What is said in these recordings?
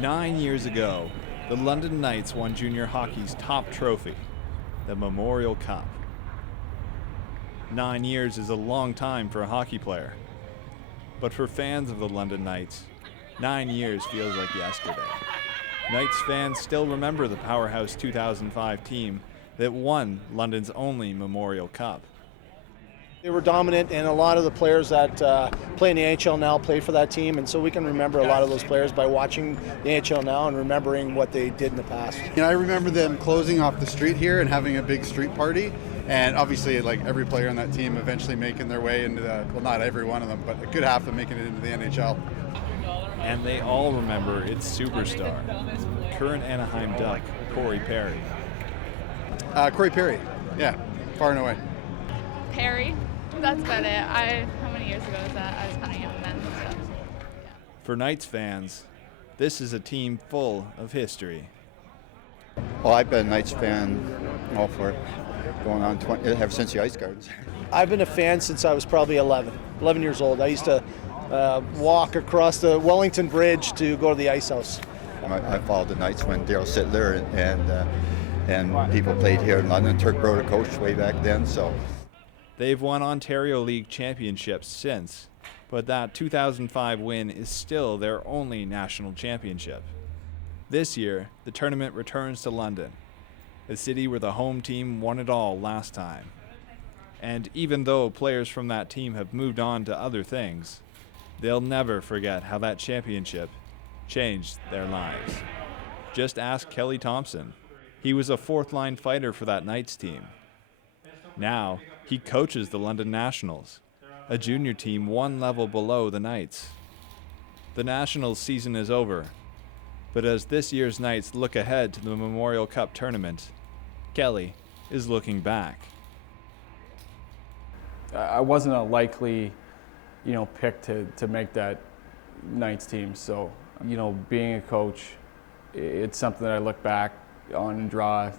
9 years ago, the London Knights won junior hockey's top trophy, the Memorial Cup. 9 years is a long time for a hockey player. But for fans of the London Knights, 9 years feels like yesterday. Knights fans still remember the powerhouse 2005 team that won London's only Memorial Cup. They were dominant, and a lot of the players that play in the NHL now play for that team, and so we can remember a lot of those players by watching the NHL now and remembering what they did in the past. I remember them closing off the street here and having a big street party, and obviously like every player on that team eventually making their way into well, not every one of them, but a good half of them making it into the NHL. And they all remember its superstar, current Anaheim Duck, Corey Perry. Corey Perry, yeah, far and away. Perry, that's about it. How many years ago was that? I was kind of young then. So, yeah. For Knights fans, this is a team full of history. Well, I've been a Knights fan for going on ever since the Ice Gardens. I've been a fan since I was probably 11 years old. I used to walk across the Wellington Bridge to go to the Ice House. I followed the Knights when Daryl Sittler and people played here in London. Turk Broder coached way back then, so. They've won Ontario League championships since, but that 2005 win is still their only national championship. This year, the tournament returns to London, the city where the home team won it all last time. And even though players from that team have moved on to other things, they'll never forget how that championship changed their lives. Just ask Kelly Thompson. He was a fourth-line fighter for that Knights team. Now, he coaches the London Nationals, a junior team one level below the Knights. The Nationals season is over, but as this year's Knights look ahead to the Memorial Cup tournament, Kelly is looking back. I wasn't a likely, pick to make that Knights team. So, being a coach, it's something that I look back on and draw,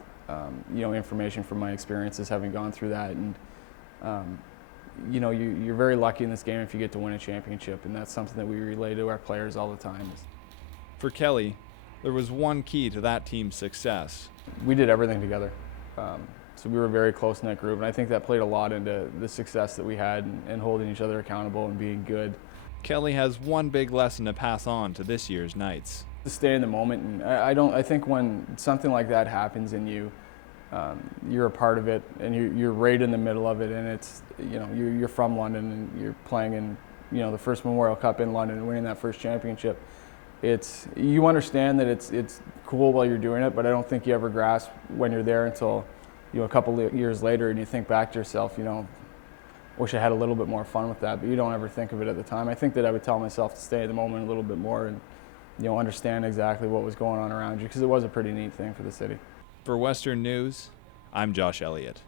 information from my experiences having gone through that. And, you're very lucky in this game if you get to win a championship, and that's something that we relay to our players all the time. For Kelly, there was one key to that team's success. We did everything together. So we were a very close-knit group, and I think that played a lot into the success that we had and holding each other accountable and being good. Kelly has one big lesson to pass on to this year's Knights. To stay in the moment, and I think when something like that happens and you're a part of it and you're right in the middle of it, and it's, you're from London and you're playing in, the first Memorial Cup in London and winning that first championship. You understand that it's cool while you're doing it, but I don't think you ever grasp when you're there until, a couple of years later, and you think back to yourself, wish I had a little bit more fun with that, but you don't ever think of it at the time. I think that I would tell myself to stay in the moment a little bit more and, understand exactly what was going on around you, because it was a pretty neat thing for the city. For Western News, I'm Josh Elliott.